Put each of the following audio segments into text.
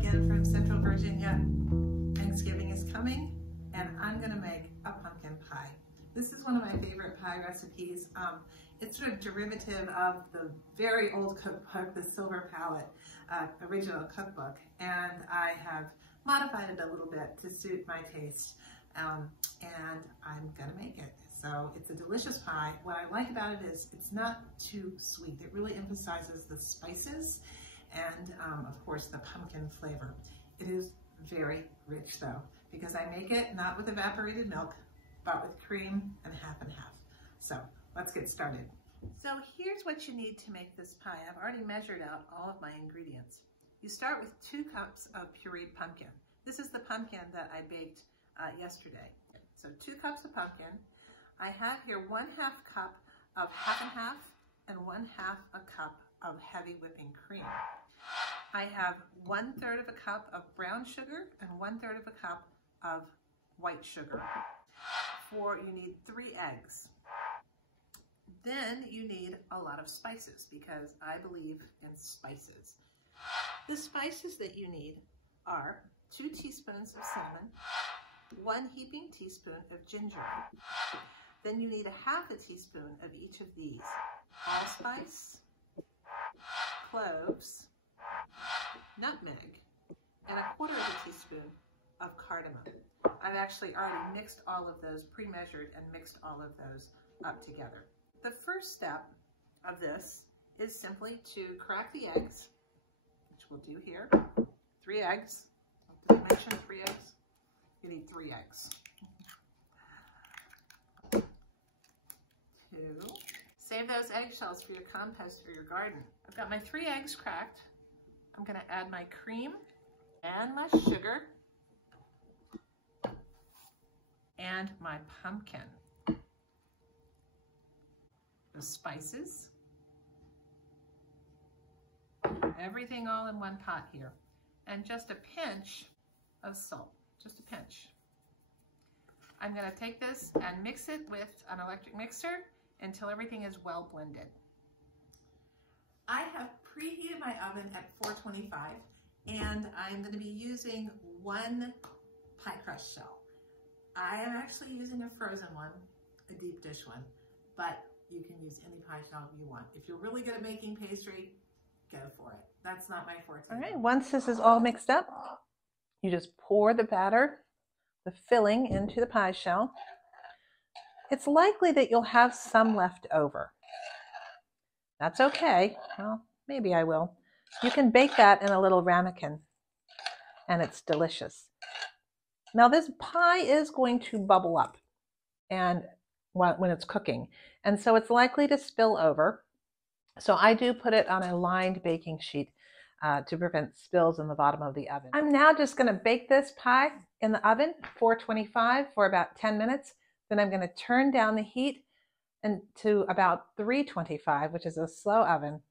again from Central Virginia. Thanksgiving is coming and I'm gonna make a pumpkin pie. This is one of my favorite pie recipes. It's sort of derivative of the very old cookbook, the Silver Palette original cookbook, and I have modified it a little bit to suit my taste, and I'm gonna make it. So it's a delicious pie. What I like about it is it's not too sweet. It really emphasizes the spices and of course the pumpkin flavor. It is very rich though, because I make it not with evaporated milk, but with cream and half. So let's get started. So here's what you need to make this pie. I've already measured out all of my ingredients. You start with 2 cups of pureed pumpkin. This is the pumpkin that I baked yesterday. So 2 cups of pumpkin. I have here 1/2 cup of half and half and 1/2 a cup of heavy whipping cream. I have 1/3 of a cup of brown sugar and 1/3 of a cup of white sugar. You need 3 eggs. Then you need a lot of spices because I believe in spices. The spices that you need are 2 teaspoons of cinnamon, 1 heaping teaspoon of ginger. Then you need 1/2 teaspoon of each of these: allspice, cloves, nutmeg, and 1/4 teaspoon of cardamom. I've actually already mixed all of those, pre-measured and mixed all of those up together. The first step of this is simply to crack the eggs, which we'll do here. 3 eggs. Did I mention 3 eggs? You need 3 eggs. 2. Save those eggshells for your compost or your garden. I've got my 3 eggs cracked. I'm going to add my cream and my sugar and my pumpkin. The spices, everything all in one pot here, and just a pinch of salt, just a pinch. I'm going to take this and mix it with an electric mixer until everything is well blended. I have preheated my oven at 425 and I'm going to be using 1 pie crust shell. I am actually using a frozen one, a deep dish one, but you can use any pie shell you want. If you're really good at making pastry, go for it. That's not my forte. All right, once this is all mixed up, you just pour the batter, the filling, into the pie shell. It's likely that you'll have some left over. That's okay. Well, maybe I will. You can bake that in a little ramekin, and it's delicious. Now this pie is going to bubble up and when it's cooking, and so it's likely to spill over. So I do put it on a lined baking sheet to prevent spills in the bottom of the oven. I'm now just going to bake this pie in the oven, 425, for about 10 minutes. Then I'm going to turn down the heat to about 325, which is a slow oven,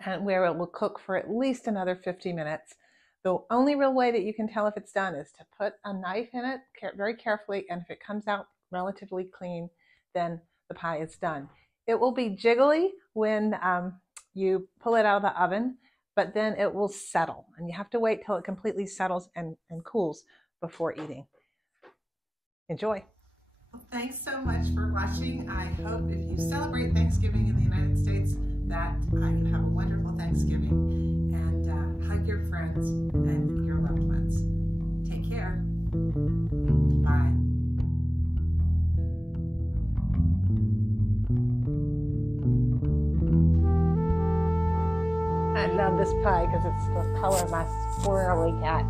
and where it will cook for at least another 50 minutes. The only real way that you can tell if it's done is to put a knife in it very carefully, and if it comes out relatively clean, then the pie is done. It will be jiggly when you pull it out of the oven, but then it will settle, and you have to wait till it completely settles and cools before eating. Enjoy. Well, thanks so much for watching. I hope if you celebrate Thanksgiving in the United States that you have a wonderful Thanksgiving, and hug your friends and your loved ones. Take care. Bye. I love this pie because it's the color of my squirrely cat.